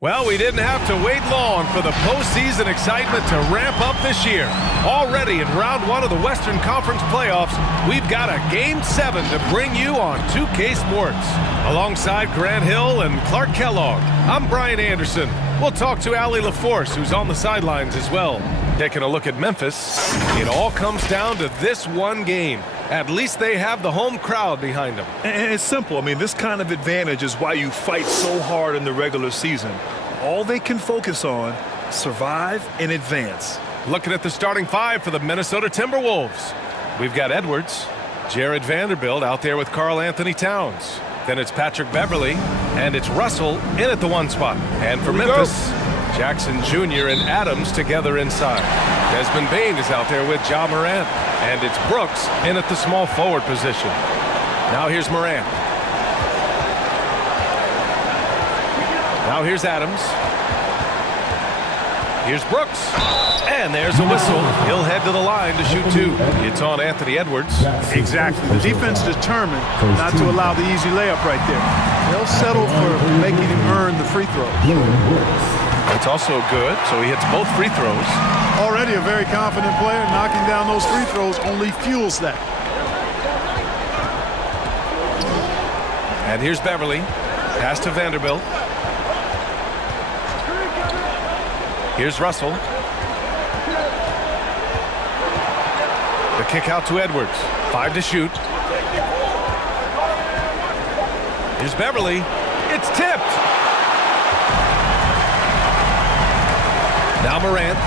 Well, we didn't have to wait long for the postseason excitement to ramp up this year. Already in round one of the Western Conference playoffs, we've got a Game 7 to bring you on 2K Sports. Alongside Grant Hill and Clark Kellogg, I'm Brian Anderson. We'll talk to Allie LaForce, who's on the sidelines as well. Taking a look at Memphis, it all comes down to this one game. At least they have the home crowd behind them. And it's simple. I mean, this kind of advantage is why you fight so hard in the regular season. All they can focus on, survive and advance. Looking at the starting five for the Minnesota Timberwolves. We've got Edwards, Jared Vanderbilt out there with Karl Anthony Towns. Then it's Patrick Beverley, and it's Russell in at the one spot. And for Memphis, Jackson Jr. and Adams together inside. Desmond Bane is out there with Ja Morant. And it's Brooks in at the small forward position. Now here's Morant. Now here's Adams. Here's Brooks. And there's a whistle. He'll head to the line to shoot two. It's on Anthony Edwards. Exactly. The defense is determined not to allow the easy layup right there. They'll settle for making him earn the free throw. It's also good, so he hits both free throws. Already a very confident player. Knocking down those free throws only fuels that. And here's Beverley. Pass to Vanderbilt. Here's Russell. The kick out to Edwards. 5 to shoot. Here's Beverley. It's tipped. Now Morant.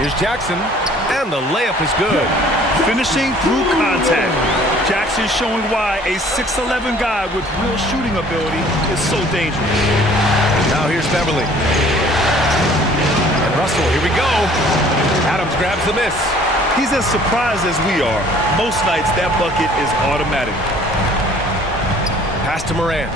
Here's Jackson. And the layup is good. Finishing through contact. Jackson showing why a 6'11" guy with real shooting ability is so dangerous. Now here's Beverley. And Russell, here we go. Adams grabs the miss. He's as surprised as we are. Most nights that bucket is automatic. Pass to Morant.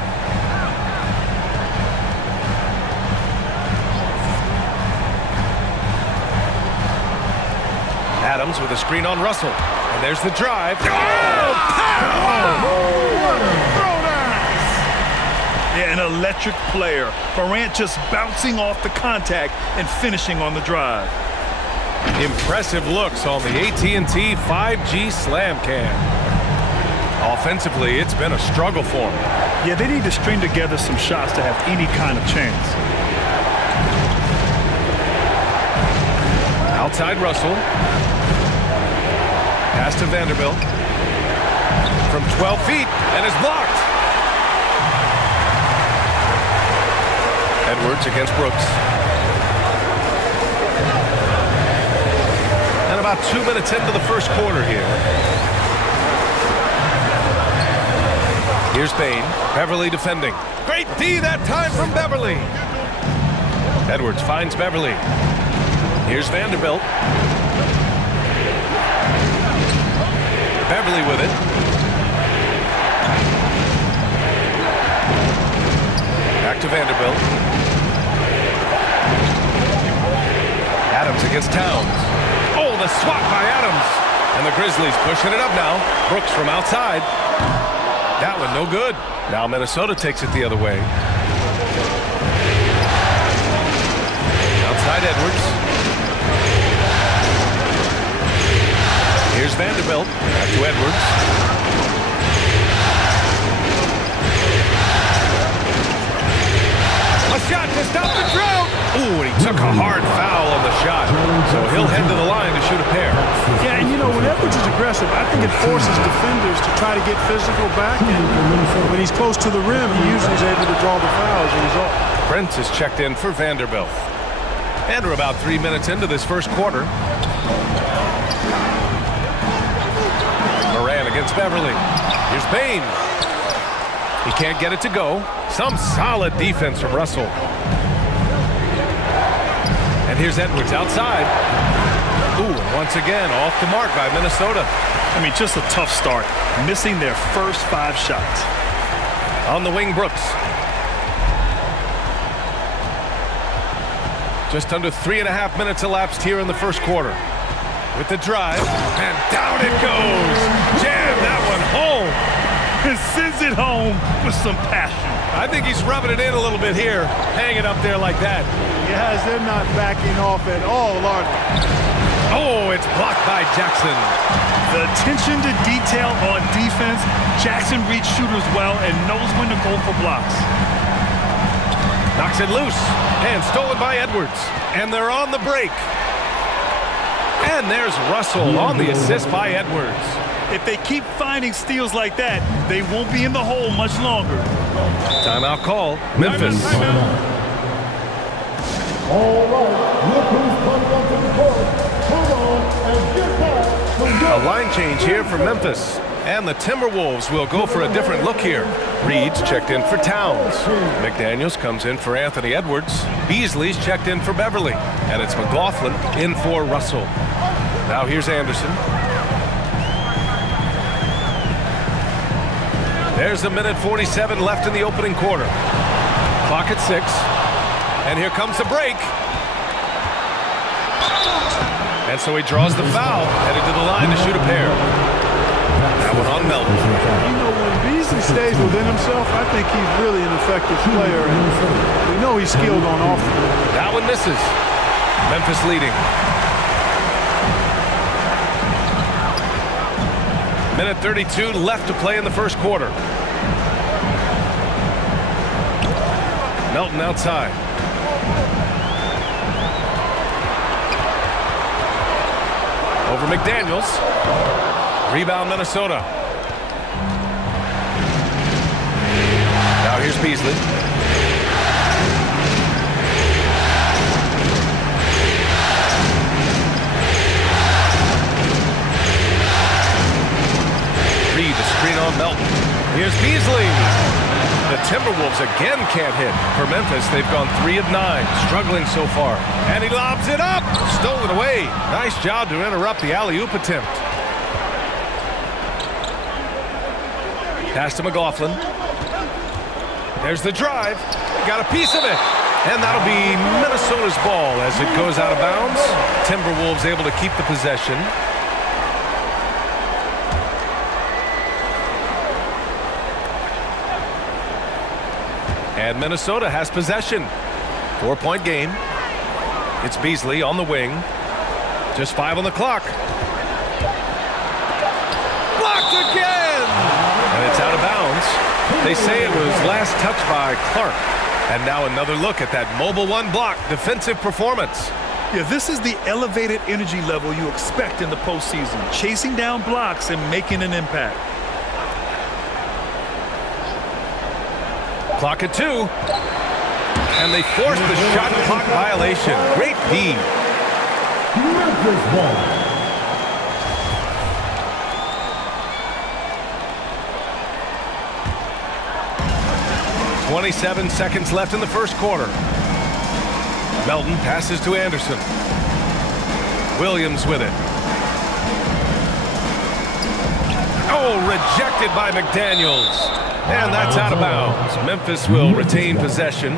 Adams with a screen on Russell. And there's the drive. Yeah, an electric player. Morant just bouncing off the contact and finishing on the drive. Impressive looks on the AT&T 5G Slam Cam. Offensively, it's been a struggle for him. Yeah, they need to string together some shots to have any kind of chance. Outside Russell. Pass to Vanderbilt. From 12 feet, and is blocked. Edwards against Brooks. And about 2 minutes into the first quarter here. Here's Bane. Beverley defending. Great D that time from Beverley. Edwards finds Beverley. Here's Vanderbilt. Beverley with it. Back to Vanderbilt. Adams against Towns. Oh, the swat by Adams. And the Grizzlies pushing it up now. Brooks from outside. That one no good. Now Minnesota takes it the other way. Outside Edwards. Here's Vanderbilt. Back to Edwards. A shot to stop the drought. Ooh, and he took a hard foul on the shot. So he'll head to the line to shoot a pair. Yeah, and you know, when Edwards is aggressive, I think it forces defenders to try to get physical back. And when he's close to the rim, he usually is able to draw the foul as a result. Prince is checked in for Vanderbilt. And we're about 3 minutes into this first quarter. Morant against Beverley. Here's Bane. He can't get it to go. Some solid defense from Russell. And here's Edwards outside. Ooh, and once again, off the mark by Minnesota. I mean, just a tough start. Missing their first 5 shots. On the wing, Brooks. Just under 3.5 minutes elapsed here in the first quarter. With the drive, and down it goes. Jam that one home. and sends it home with some passion. I think he's rubbing it in a little bit here, hanging up there like that. Yes, they're not backing off at all, are they? Oh, it's blocked by Jackson. The attention to detail on defense. Jackson reads shooters well and knows when to go for blocks. Knocks it loose and stolen by Edwards. And they're on the break. And there's Russell on the assist by Edwards. If they keep finding steals like that, they won't be in the hole much longer. Timeout call, Memphis. All right, look who's coming up to the court. Come on and get back. A line change here for Memphis. And the Timberwolves will go for a different look here. Reed's checked in for Towns. McDaniels comes in for Anthony Edwards. Beasley's checked in for Beverly. And it's McLaughlin in for Russell. Now here's Anderson. There's a minute 47 left in the opening quarter. Clock at 6. And here comes the break. And so he draws the foul, headed to the line to shoot a pair. That one on Melton. You know, when Beasley stays within himself, I think he's really an effective player. And we know he's skilled on offense. That one misses. Memphis leading. Minute 32 left to play in the first quarter. Melton outside. Over McDaniels. Rebound Minnesota. Now here's Beasley. Reed, the screen on Melton. Here's Beasley. The Timberwolves again can't hit. For Memphis, they've gone 3 of 9, struggling so far. And he lobs it up. Stolen away. Nice job to interrupt the alley-oop attempt. Pass to McLaughlin. There's the drive. Got a piece of it. And that'll be Minnesota's ball as it goes out of bounds. Timberwolves able to keep the possession. And Minnesota has possession. 4-point game. It's Beasley on the wing. Just 5 on the clock. Blocked again! And it's out of bounds. They say it was last touched by Clark. And now another look at that mobile one block defensive performance. Yeah, this is the elevated energy level you expect in the postseason. Chasing down blocks and making an impact. Clock at 2. And they forced the shot clock violation. Great D. Memphis ball. 27 seconds left in the first quarter. Melton passes to Anderson. Williams with it. Oh, rejected by McDaniels. And that's out of bounds. Memphis will retain possession.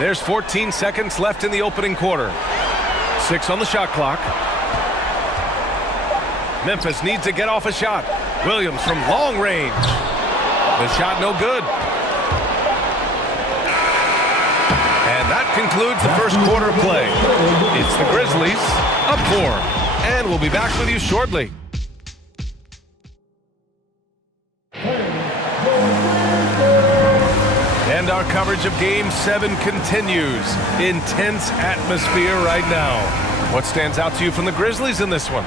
There's 14 seconds left in the opening quarter. 6 on the shot clock. Memphis needs to get off a shot. Williams from long range. The shot no good. And that concludes the first quarter of play. It's the Grizzlies up 4. And we'll be back with you shortly. And our coverage of Game 7 continues. Intense atmosphere right now. What stands out to you from the Grizzlies in this one?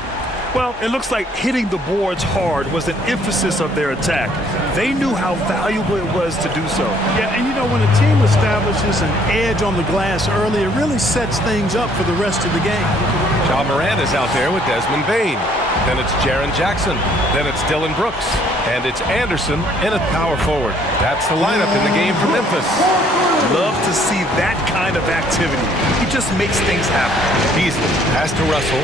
Well, it looks like hitting the boards hard was an emphasis of their attack. They knew how valuable it was to do so. Yeah, and you know, when a team establishes an edge on the glass early, it really sets things up for the rest of the game. Ja Morant is out there with Desmond Bane. Then it's Jaren Jackson. Then it's Dylan Brooks. And it's Anderson in a power forward. That's the lineup in the game for Memphis. Love to see that kind of activity. He just makes things happen. Beasley pass to Russell.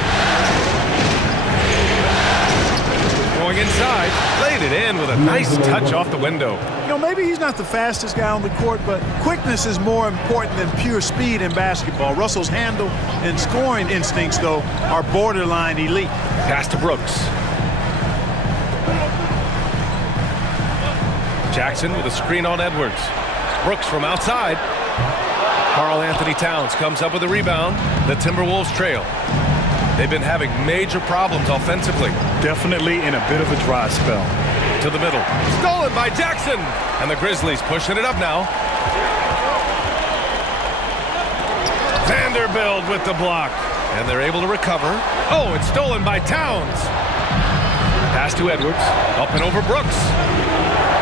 going inside. Laid it in with a nice touch off the window. You know, maybe he's not the fastest guy on the court, but quickness is more important than pure speed in basketball. Russell's handle and scoring instincts, though, are borderline elite. Pass to Brooks. Jackson with a screen on Edwards. Brooks from outside. Karl Anthony Towns comes up with a rebound. The Timberwolves trail. They've been having major problems offensively. Definitely in a bit of a dry spell. To the middle. Stolen by Jackson. And the Grizzlies pushing it up now. Vanderbilt with the block. And they're able to recover. Oh, it's stolen by Towns. Pass to Edwards. Up and over Brooks.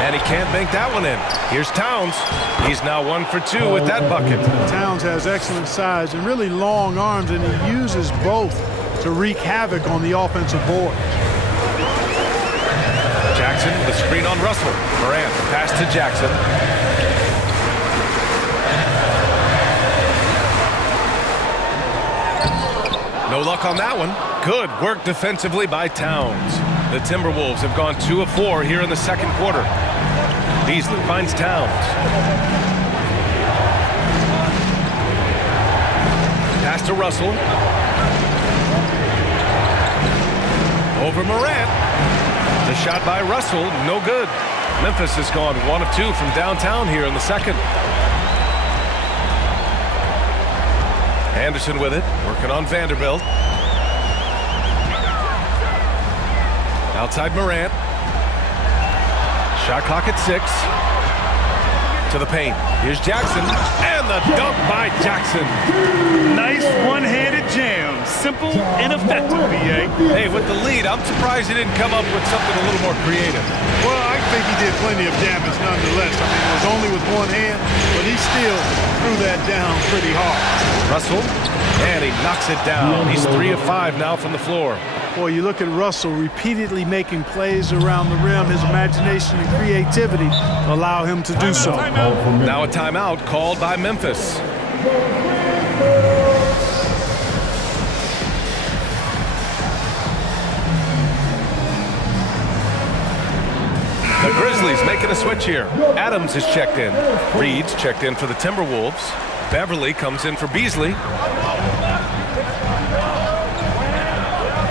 And he can't bank that one in. Here's Towns. He's now 1 for 2 with that bucket. Towns has excellent size and really long arms, and he uses both to wreak havoc on the offensive board. Jackson with a screen on Russell. Morant, pass to Jackson. No luck on that one. Good work defensively by Towns. The Timberwolves have gone 2 of 4 here in the second quarter. Beasley finds Towns. Pass to Russell. Over Morant. The shot by Russell, no good. Memphis has gone 1 of 2 from downtown here in the second. Anderson with it, working on Vanderbilt. Outside Morant. Shot clock at 6. To the paint. Here's Jackson. And the dunk by Jackson. Nice one-handed jam. Simple and effective, B.A. Hey, with the lead, I'm surprised he didn't come up with something a little more creative. Well, I think he did plenty of damage nonetheless. I mean, it was only with one hand, but he still threw that down pretty hard. Russell, and he knocks it down. He's 3 of 5 now from the floor. Boy, you look at Russell repeatedly making plays around the rim. His imagination and creativity allow him to do so. Now a timeout called by Memphis. The Grizzlies making a switch here. Adams is checked in. Reed's checked in for the Timberwolves. Beverly comes in for Beasley.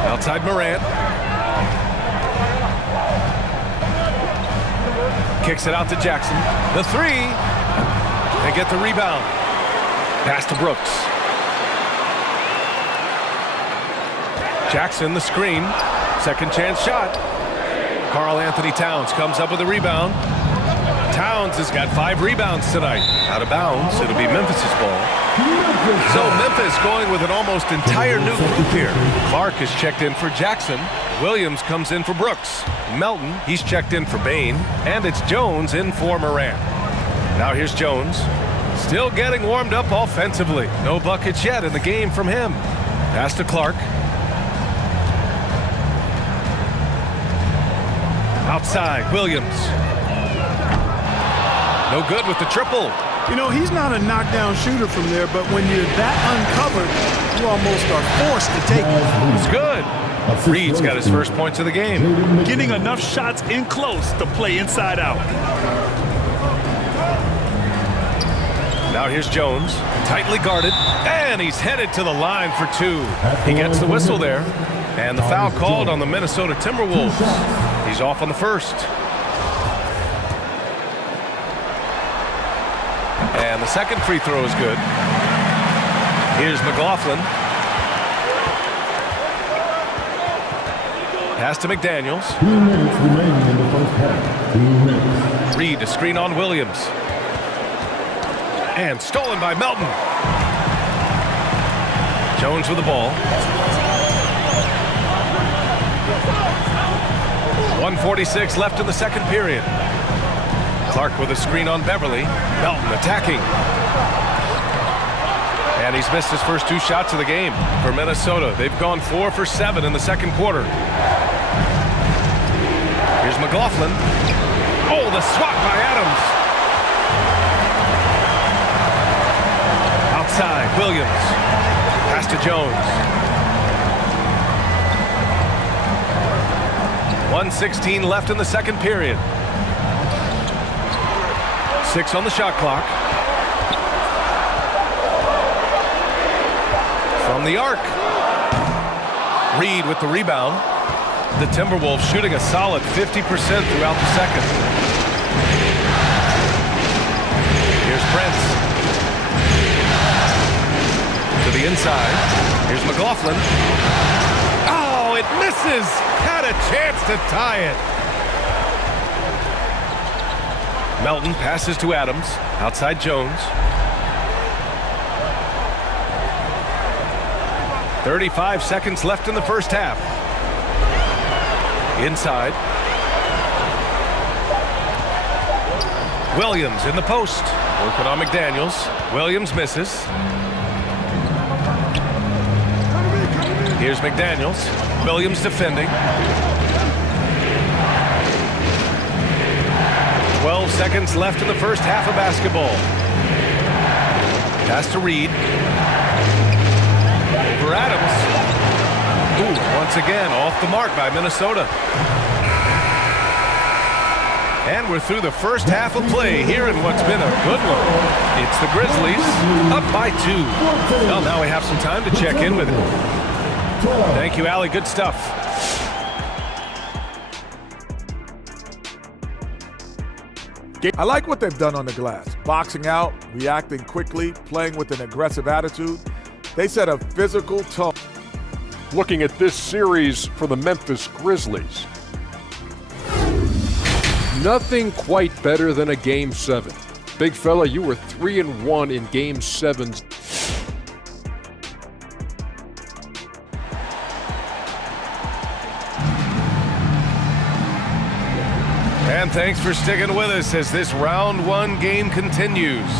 Outside Morant. Kicks it out to Jackson. The 3. They get the rebound. Pass to Brooks. Jackson the screen. Second chance shot. Karl Anthony Towns comes up with a rebound. Towns has got 5 rebounds tonight. Out of bounds. It'll be Memphis' ball. So Memphis going with an almost entire new group here. Clark is checked in for Jackson. Williams comes in for Brooks. Melton, he's checked in for Bain. And it's Jones in for Morant. Now here's Jones. Still getting warmed up offensively. No buckets yet in the game from him. Pass to Clark. Outside, Williams. No good with the triple. You know, he's not a knockdown shooter from there, but when you're that uncovered, you almost are forced to take it. It's good. Reed's got his first points of the game. Getting enough shots in close to play inside out. Now here's Jones, tightly guarded, and he's headed to the line for 2. He gets the whistle there, and the foul called on the Minnesota Timberwolves. He's off on the first. And the second free throw is good. Here's McLaughlin. Pass to McDaniels. 2 minutes remaining in the first half. 2 minutes. Reed, a screen on Williams. And stolen by Melton. Jones with the ball. 1:46 left in the second period. Clark with a screen on Beverly. Melton attacking. And he's missed his first 2 shots of the game for Minnesota. They've gone 4 for 7 in the second quarter. Here's McLaughlin. Oh, the swat by Adams. Outside, Williams. Pass to Jones. 1:16 left in the second period. 6 on the shot clock. From the arc. Reed with the rebound. The Timberwolves shooting a solid 50% throughout the second. Here's Prince. To the inside. Here's McLaughlin. Oh, it misses. Had a chance to tie it. Melton passes to Adams. Outside Jones. 35 seconds left in the first half. Inside. Williams in the post. Working on McDaniels. Williams misses. Here's McDaniels. Williams defending. 12 seconds left in the first half of basketball. Pass to Reed. Over Adams. Ooh, once again off the mark by Minnesota. And we're through the first half of play here in what's been a good one. It's the Grizzlies up by 2. Well, now we have some time to check in with it. Thank you, Allie. Good stuff. I like what they've done on the glass. Boxing out, reacting quickly, playing with an aggressive attitude. They set a physical tone. Looking at this series for the Memphis Grizzlies. Nothing quite better than a Game 7. Big fella, you were 3-1 in Game 7s. And thanks for sticking with us as this round 1 game continues.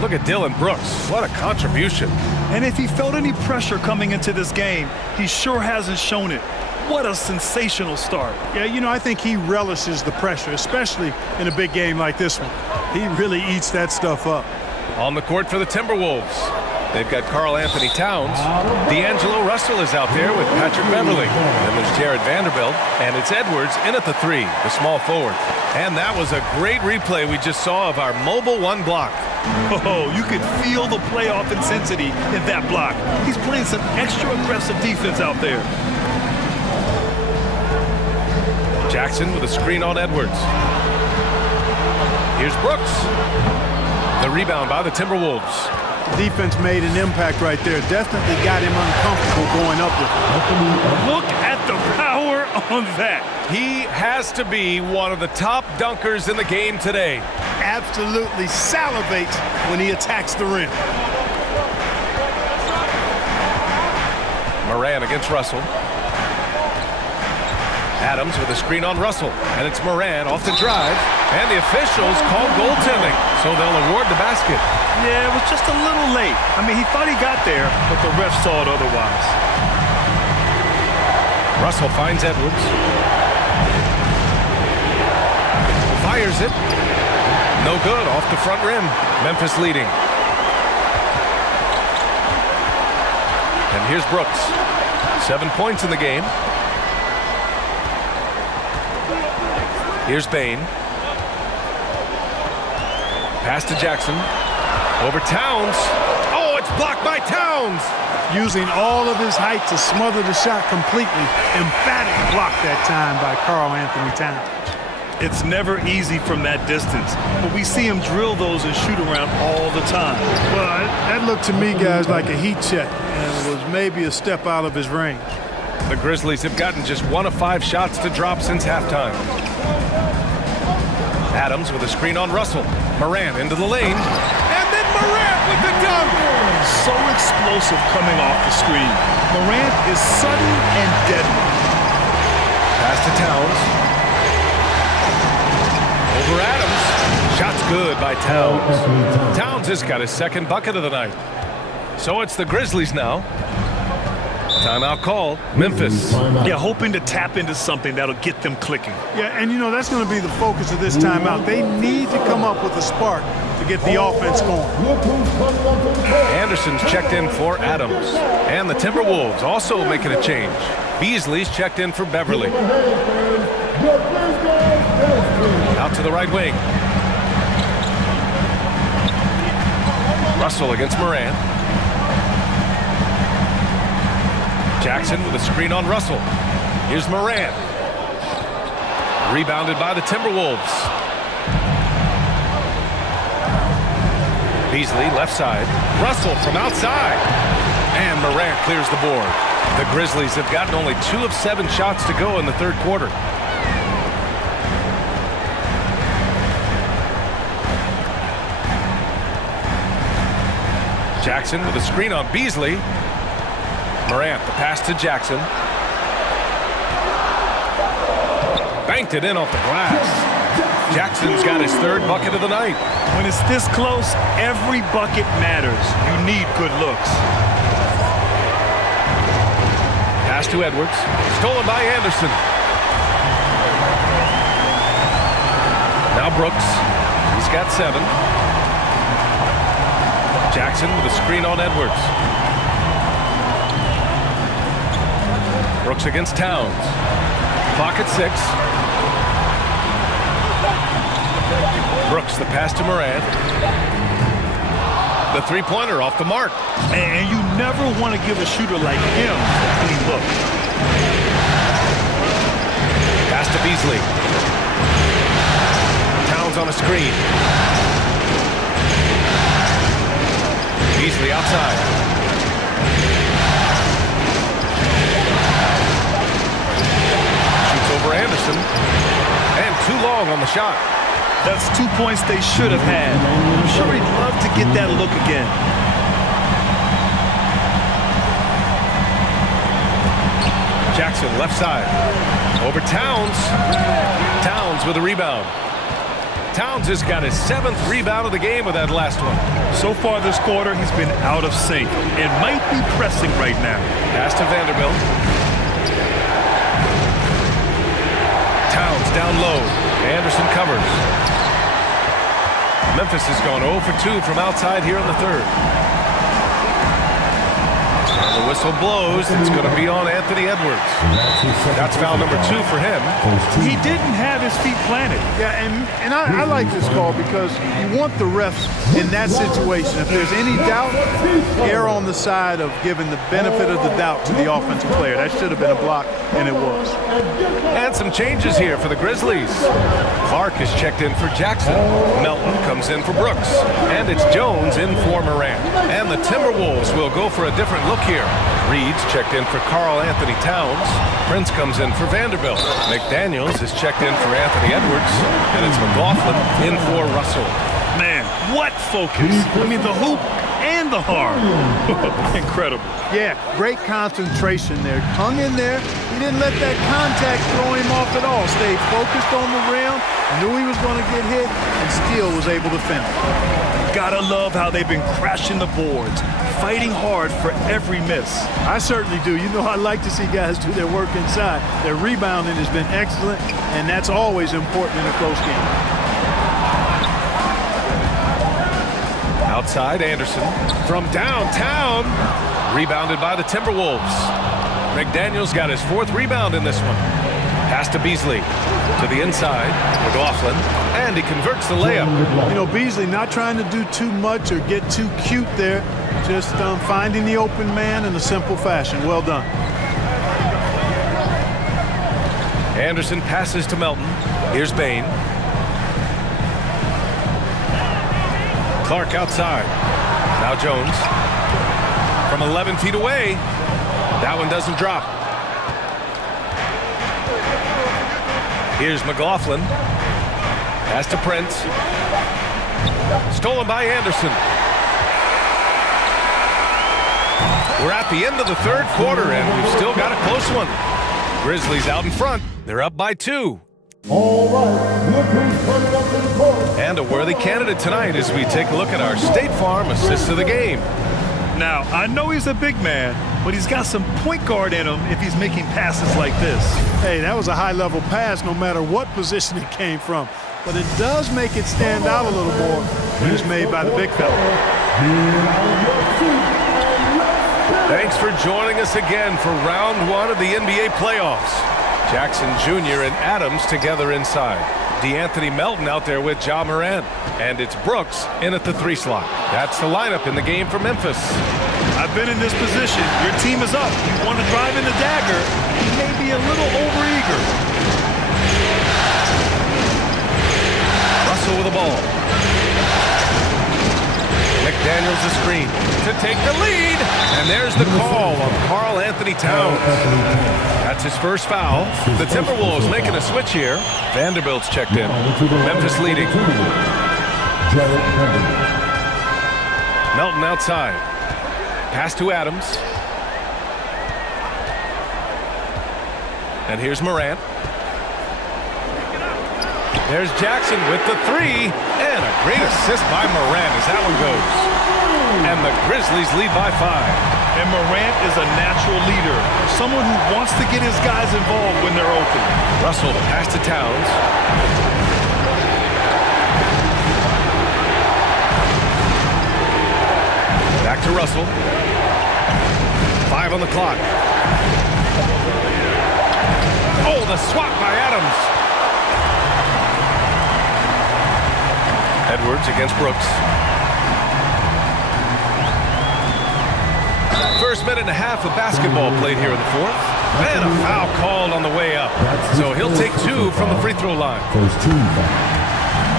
Look at Dillon Brooks. What a contribution. And if he felt any pressure coming into this game, he sure hasn't shown it. What a sensational start. Yeah, you know, I think he relishes the pressure, especially in a big game like this one. He really eats that stuff up. On the court for the Timberwolves, they've got Karl Anthony Towns. D'Angelo Russell is out there with Patrick Beverly. Then there's Jared Vanderbilt, and it's Edwards in at the 3, the small forward. And that was a great replay we just saw of our mobile 1 block. Oh, you could feel the playoff intensity in that block. He's playing some extra aggressive defense out there. Jackson with a screen on Edwards. Here's Brooks. The rebound by the Timberwolves. The defense made an impact right there. Definitely got him uncomfortable going up with it. Look at the power on that. He has to be one of the top dunkers in the game today. Absolutely salivates when he attacks the rim. Moran against Russell. Adams with a screen on Russell. And it's Moran off the drive. And the officials call goaltending, so they'll award the basket. Yeah, it was just a little late. I mean, he thought he got there, but the ref saw it otherwise. Russell finds Edwards. Fires it. No good, off the front rim. Memphis leading. And here's Brooks. 7 points in the game. Here's Bane. Pass to Jackson. Over Towns. Oh, it's blocked by Towns. Using all of his height to smother the shot completely. Emphatic block that time by Karl Anthony Towns. It's never easy from that distance, but we see him drill those and shoot around all the time. Well, that looked to me, guys, like a heat check, and was maybe a step out of his range. The Grizzlies have gotten just 1 of 5 shots to drop since halftime. Adams with a screen on Russell. Moran into the lane. And then Moran with the dunk. So explosive coming off the screen. Moran is sudden and deadly. Pass to Towns. Over Adams. Shot's good by Towns. Towns has got his 2nd bucket of the night. So it's the Grizzlies now. Timeout call. Memphis. Yeah, hoping to tap into something that'll get them clicking. Yeah, and you know, that's going to be the focus of this timeout. They need to come up with a spark to get the offense going. Anderson's checked in for Adams. And the Timberwolves also making a change. Beasley's checked in for Beverly. Out to the right wing. Russell against Morant. Jackson with a screen on Russell. Here's Morant. Rebounded by the Timberwolves. Beasley left side. Russell from outside. And Morant clears the board. The Grizzlies have gotten only 2 of 7 shots to go in the third quarter. Jackson with a screen on Beasley. Morant, the pass to Jackson. Banked it in off the glass. Jackson's got his 3rd bucket of the night. When it's this close, every bucket matters. You need good looks. Pass to Edwards. Stolen by Anderson. Now Brooks. He's got 7. Jackson with a screen on Edwards. Brooks against Towns. Clock at 6. Brooks, the pass to Morant. The three-pointer off the mark. And you never want to give a shooter like him a clean look. Pass to Beasley. Towns on a screen. Beasley outside. Shoots over Anderson. And too long on the shot. That's 2 points they should have had. I'm sure he'd love to get that look again. Jackson left side. Over Towns. Towns with a rebound. Towns has got his 7th rebound of the game with that last one. So far this quarter, he's been out of sync and might be pressing right now. Pass to Vanderbilt. Towns down low. Anderson covers. Memphis has gone 0 for 2 from outside here in the 3rd. The whistle blows. It's going to be on Anthony Edwards. That's foul number 2 for him. He didn't have his feet planted. Yeah, and I like this call because you want the refs in that situation. If there's any doubt, err on the side of giving the benefit of the doubt to the offensive player. That should have been a block, and it was. And some changes here for the Grizzlies. Clark is checked in for Jackson. Melton comes in for Brooks. And it's Jones in for Morant. And the Timberwolves will go for a different look here. Reed's checked in for Karl Anthony Towns. Prince comes in for Vanderbilt. McDaniels is checked in for Anthony Edwards. And it's McLaughlin in for Russell. Man, what focus. I mean, the hoop and the harm. Incredible. Yeah, great concentration there. Hung in there. He didn't let that contact throw him off at all. Stayed focused on the rim, knew he was going to get hit, and still was able to finish. Gotta love how they've been crashing the boards, fighting hard for every miss. I certainly do. You know, I like to see guys do their work inside. Their rebounding has been excellent, and that's always important in a close game. Outside, Anderson from downtown. Rebounded by the Timberwolves. McDaniels got his 4th rebound in this one. Pass to Beasley. To the inside. McLaughlin. And he converts the layup. You know, Beasley not trying to do too much or get too cute there. Just finding the open man in a simple fashion. Well done. Anderson passes to Melton. Here's Bain. Clark outside. Now Jones. From 11 feet away. That one doesn't drop. Here's McLaughlin. Pass to Prince. Stolen by Anderson. We're at the end of the 3rd quarter, and we've still got a close one. Grizzlies out in front. They're up by 2. All right, look who's coming up to the court. And a worthy candidate tonight as we take a look at our State Farm assist of the game. Now, I know he's a big man, but he's got some point guard in him if he's making passes like this. Hey, that was a high-level pass no matter what position it came from. But it does make it stand out a little more when it's made by the big fella. Thanks for joining us again for round 1 of the NBA playoffs. Jackson Jr. and Adams together inside. DeAnthony Melton out there with Ja Morant. And it's Brooks in at the 3 slot. That's the lineup in the game for Memphis. I've been in this position. Your team is up. You want to drive in the dagger. He may be a little overeager. Russell with the ball. McDaniels the screen to take the lead. And there's the call on Karl Anthony Towns. That's his first foul. The Timberwolves making a switch here. Vanderbilt's checked in. Memphis leading. Melton outside. Pass to Adams. And here's Morant. There's Jackson with the 3. And a great assist by Morant as that one goes. And the Grizzlies lead by 5. And Morant is a natural leader. Someone who wants to get his guys involved when they're open. Russell pass to Towns. Back to Russell. 5 on the clock. Oh, the swat by Adams. Edwards against Brooks. First minute and a half of basketball played here in the 4th. And a foul called on the way up. So he'll take 2 from the free throw line.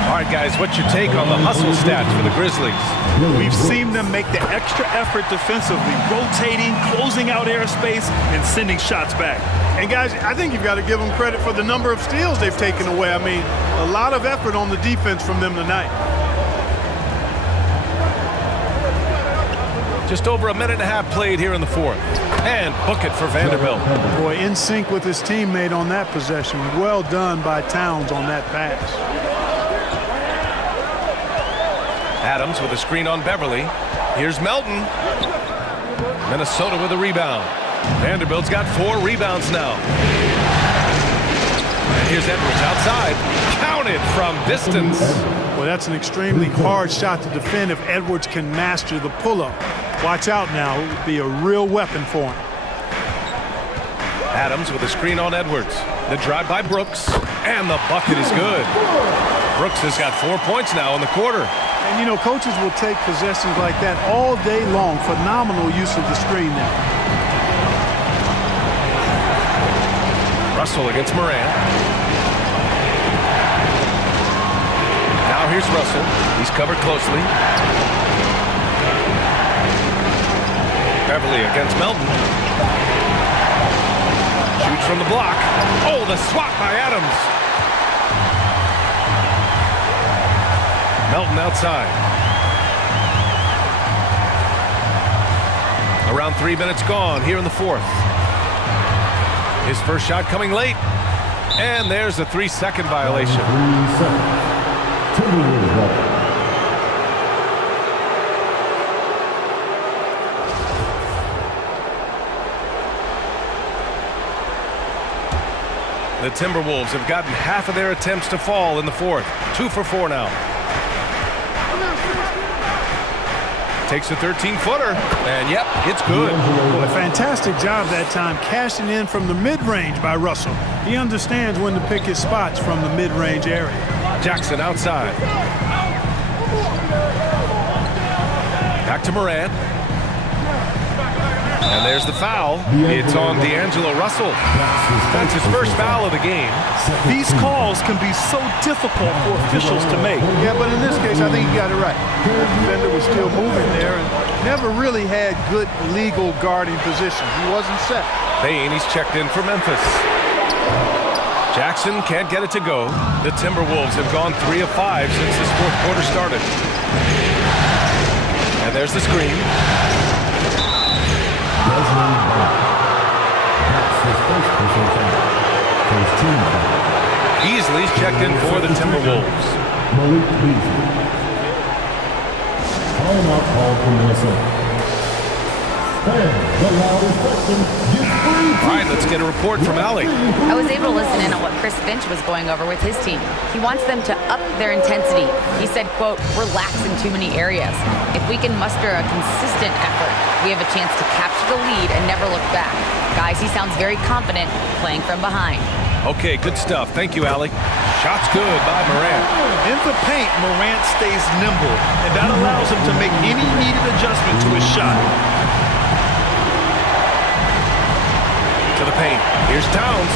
All right, guys, what's your take on the hustle stats for the Grizzlies? We've seen them make the extra effort defensively, rotating, closing out airspace, and sending shots back. And guys, I think you've got to give them credit for the number of steals they've taken away. I mean, a lot of effort on the defense from them tonight. Just over a minute and a half played here in the 4th. And book it for Vanderbilt. Boy, in sync with his teammate on that possession. Well done by Towns on that pass. Adams with a screen on Beverly. Here's Melton. Minnesota with a rebound. Vanderbilt's got 4 rebounds now. And here's Edwards outside. Counted from distance. Well, that's an extremely hard shot to defend if Edwards can master the pull-up. Watch out now. It would be a real weapon for him. Adams with a screen on Edwards. The drive by Brooks. And the bucket is good. Brooks has got 4 points now in the quarter. And, you know, coaches will take possessions like that all day long. Phenomenal use of the screen there. Russell against Morant. Now here's Russell. He's covered closely. Beverly against Melton. Shoots from the block. Oh, the swat by Adams. Melton outside. Around 3 minutes gone here in the 4th. His first shot coming late. And there's a 3-second violation. The Timberwolves have gotten half of their attempts to fall in the 4th. 2 for 4 now. Takes a 13-footer, and yep, it's good. Boy, fantastic job that time, cashing in from the mid-range by Russell. He understands when to pick his spots from the mid-range area. Jackson outside. Back to Morant. And there's the foul. It's on D'Angelo Russell. That's his first foul of the game. These calls can be so difficult for officials to make. Yeah, but in this case, I think he got it right. The defender was still moving there and never really had good legal guarding position. He wasn't set. Bain, he's checked in for Memphis. Jackson can't get it to go. The Timberwolves have gone 3 of 5 since this 4th quarter started. And there's the screen. Beasley's checked in for the Timberwolves. Timeout call from Minnesota. And the loudest section gets free All right, let's get a report from Allie. I was able to listen in on what Chris Finch was going over with his team. He wants them to up their intensity. He said, quote, "We're lax in too many areas. If we can muster a consistent effort, we have a chance to capture the lead and never look back." Guys, he sounds very confident playing from behind. Okay, good stuff. Thank you, Allie. Shot's good by Morant. In the paint, Morant stays nimble, and that allows him to make any needed adjustment to his shot. To the paint. Here's Towns.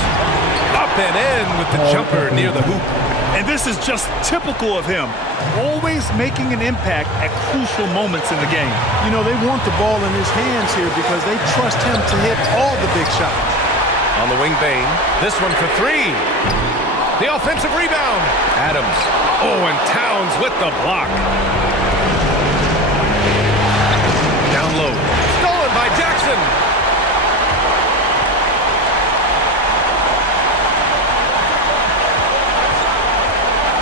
Up and in with the jumper near the hoop. And this is just typical of him, always making an impact at crucial moments in the game. You know, they want the ball in his hands here because they trust him to hit all the big shots. On the wing, Bane. This one for three. The offensive rebound. Adams. Oh, and Towns with the block. Down low. Stolen by Jackson.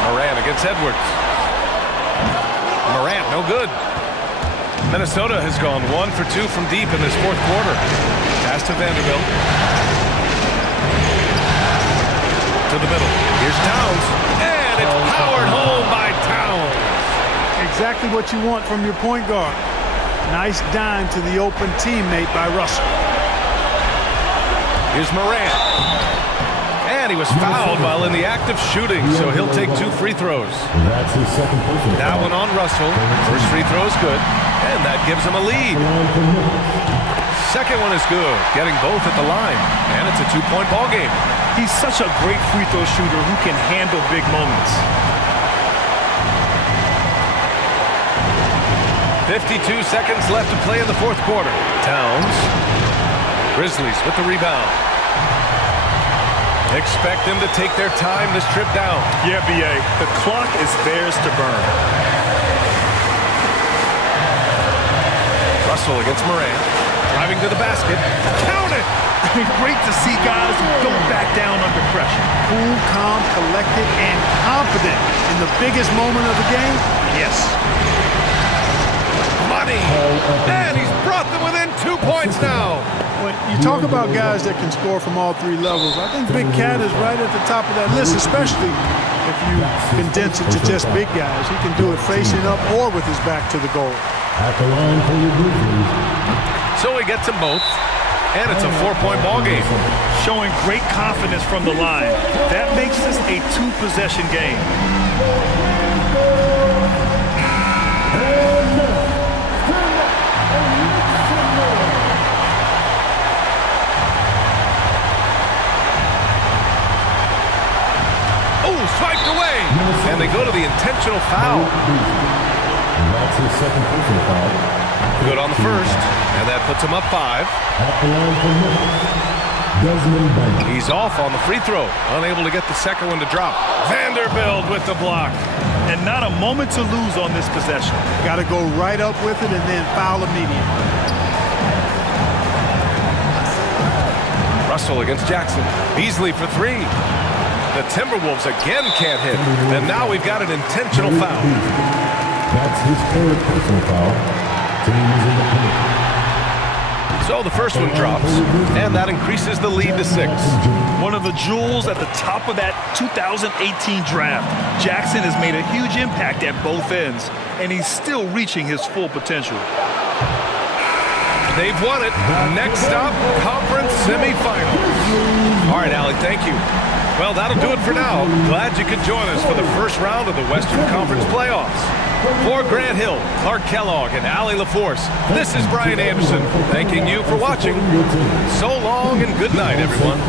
Morant against Edwards. Morant, no good. Minnesota has gone 1 for 2 from deep in this fourth quarter. Pass to Vanderbilt. To the middle. Here's Towns. And it's powered home by Towns. Exactly what you want from your point guard. Nice dime to the open teammate by Russell. Here's Morant. And he was fouled while in the act of shooting, so he'll take 2 free throws. That's his second personal That foul. one on Russell. First free throw is good. And that gives him a lead. Second one is good, getting both at the line. And it's a 2-point ball game. He's such a great free throw shooter who can handle big moments. 52 seconds left to play in the fourth quarter. Towns. Grizzlies with the rebound. Expect them to take their time this trip down. Yeah, B.A., the clock is theirs to burn. Russell against Morant. Driving to the basket. Count it! Great to see guys who don't back down under pressure. Cool, calm, collected, and confident in the biggest moment of the game. Yes. Money! And he's brought them within 2 points now. When you talk about guys that can score from all 3 levels, I think Big Cat is right at the top of that list, especially if you condense it to just big guys. He can do it facing up or with his back to the goal. At the line for your Grizzlies. So he gets them both, and it's a 4-point ball game. Showing great confidence from the line. That makes this a 2-possession game. Swiped away, and they go to the intentional foul. That's his second personal foul. Good on the first, and that puts him up 5. At the line for Memphis, Desmond Bane. He's off on the free throw, unable to get the second one to drop. Vanderbilt with the block. And not a moment to lose on this possession. Got to go right up with it and then foul immediately. Russell against Jackson. Beasley for 3. The Timberwolves again can't hit, and now we've got an intentional foul. That's his third personal foul. Team is in the paint. So the first one drops, and that increases the lead to 6. One of the jewels at the top of that 2018 draft. Jackson has made a huge impact at both ends, and he's still reaching his full potential. They've won it. Next stop, conference semifinals. All right, Allie, thank you. Well, that'll do it for now. Glad you could join us for the first round of the Western Conference playoffs. For Grant Hill, Clark Kellogg, and Allie LaForce, this is Brian Anderson, thanking you for watching. So long and good night, everyone.